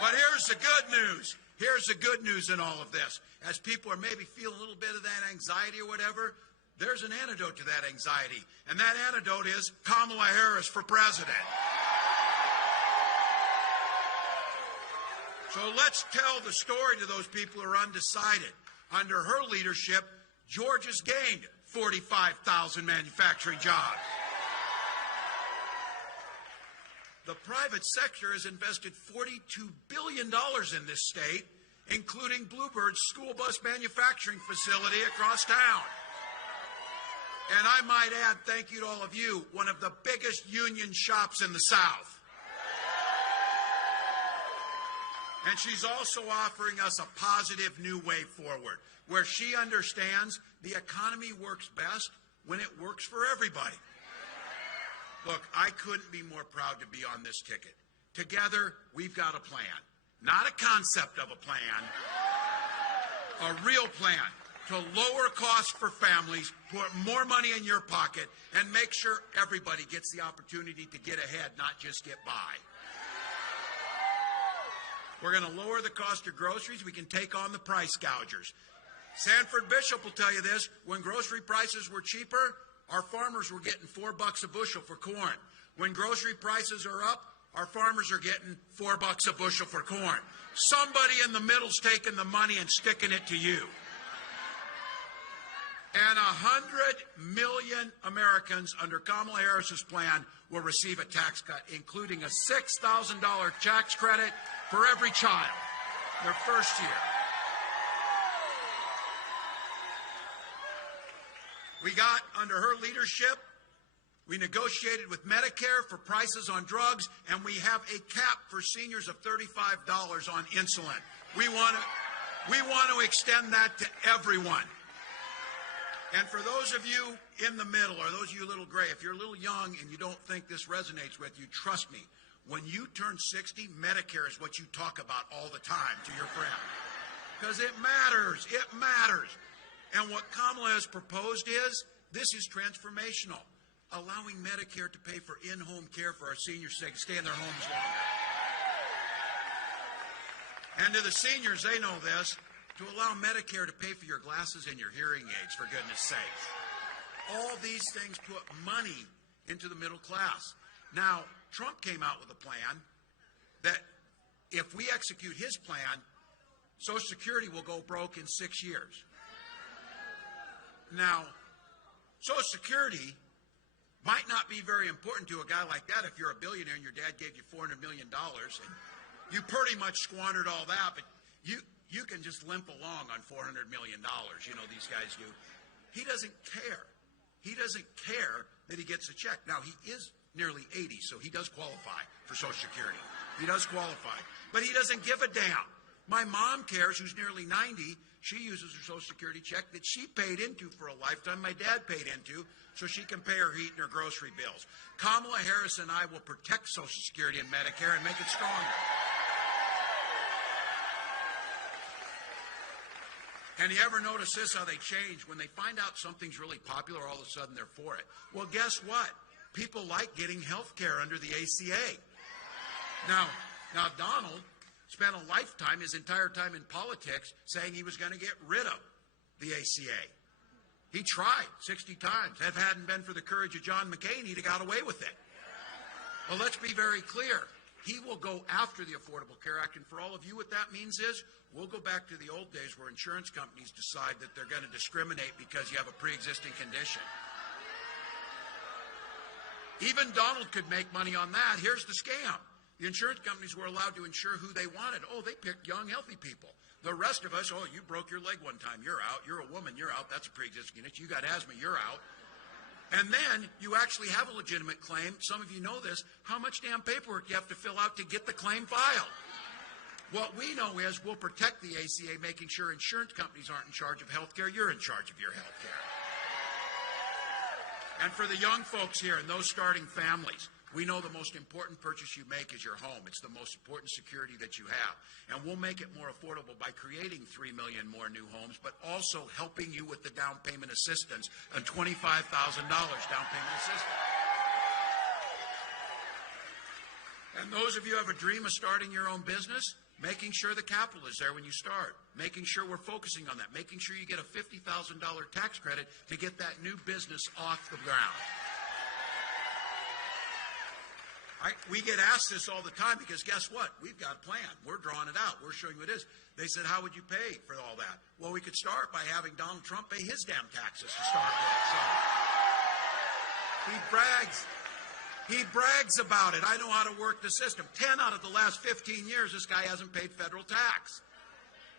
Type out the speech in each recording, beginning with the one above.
But here's the good news. Here's the good news in all of this. As people are maybe feeling a little bit of that anxiety or whatever, there's an antidote to that anxiety. And that antidote is Kamala Harris for president. So let's tell the story to those people who are undecided. Under her leadership, Georgia's gained 45,000 manufacturing jobs. The private sector has invested $42 billion in this state, including Bluebird's school bus manufacturing facility across town. And I might add, thank you to all of you, one of the biggest union shops in the South. And she's also offering us a positive new way forward, where she understands the economy works best when it works for everybody. Look, I couldn't be more proud to be on this ticket. Together, we've got a plan. Not a concept of a plan, a real plan to lower costs for families, put more money in your pocket, and make sure everybody gets the opportunity to get ahead, not just get by. We're going to lower the cost of groceries. We can take on the price gougers. Sanford Bishop will tell you this. When grocery prices were cheaper, our farmers were getting $4 a bushel for corn. When grocery prices are up, our farmers are getting $4 a bushel for corn. Somebody in the middle's taking the money and sticking it to you. And 100 million Americans under Kamala Harris's plan will receive a tax cut, including a $6,000 tax credit for every child their first year. We got, under her leadership, we negotiated with Medicare for prices on drugs, and we have a cap for seniors of $35 on insulin. We want to extend that to everyone. And for those of you in the middle, or those of you a little gray, if you're a little young and you don't think this resonates with you, trust me, when you turn 60, Medicare is what you talk about all the time to your friend. Because it matters. It matters. And what Kamala has proposed is, this is transformational, allowing Medicare to pay for in-home care for our seniors so they can stay in their homes longer. And to the seniors, they know this, to allow Medicare to pay for your glasses and your hearing aids, for goodness sakes. All these things put money into the middle class. Now, Trump came out with a plan that if we execute his plan, Social Security will go broke in 6 years. Now, Social Security might not be very important to a guy like that if you're a billionaire and your dad gave you $400 million and you pretty much squandered all that, but you can just limp along on $400 million. You know, these guys do. He doesn't care. He doesn't care that he gets a check. Now, he is nearly 80, so he does qualify for Social Security. He does qualify. But he doesn't give a damn. My mom cares, who's nearly 90. She uses her Social Security check that she paid into for a lifetime, my dad paid into, so she can pay her heat and her grocery bills. Kamala Harris and I will protect Social Security and Medicare and make it stronger. And you ever notice this, how they change? When they find out something's really popular, all of a sudden they're for it. Well, guess what? People like getting health care under the ACA. Now Donald spent a lifetime, his entire time in politics, saying he was going to get rid of the ACA. He tried 60 times. If it hadn't been for the courage of John McCain, he'd have got away with it. Well, let's be very clear. He will go after the Affordable Care Act, and for all of you, what that means is we'll go back to the old days where insurance companies decide that they're going to discriminate because you have a pre-existing condition. Even Donald could make money on that. Here's the scam. The insurance companies were allowed to insure who they wanted. Oh, they picked young, healthy people. The rest of us, oh, you broke your leg one time, you're out. You're a woman, you're out. That's a pre-existing condition. You got asthma, you're out. And then you actually have a legitimate claim. Some of you know this. How much damn paperwork you have to fill out to get the claim filed? What we know is we'll protect the ACA, making sure insurance companies aren't in charge of health care. You're in charge of your health care. And for the young folks here and those starting families, we know the most important purchase you make is your home. It's the most important security that you have. And we'll make it more affordable by creating 3 million more new homes, but also helping you with the down payment assistance and $25,000 down payment assistance. And those of you who have a dream of starting your own business, making sure the capital is there when you start, making sure we're focusing on that, making sure you get a $50,000 tax credit to get that new business off the ground. We get asked this all the time because guess what? We've got a plan. We're drawing it out. We're showing you what it is. They said, how would you pay for all that? Well, we could start by having Donald Trump pay his damn taxes to start with. So he brags. He brags about it. I know how to work the system. 10 out of the last 15 years, this guy hasn't paid federal tax.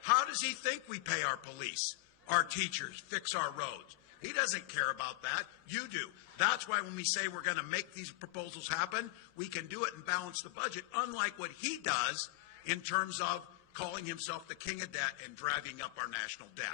How does he think we pay our police, our teachers, fix our roads? He doesn't care about that. You do. That's why when we say we're going to make these proposals happen, we can do it and balance the budget, unlike what he does in terms of calling himself the king of debt and driving up our national debt.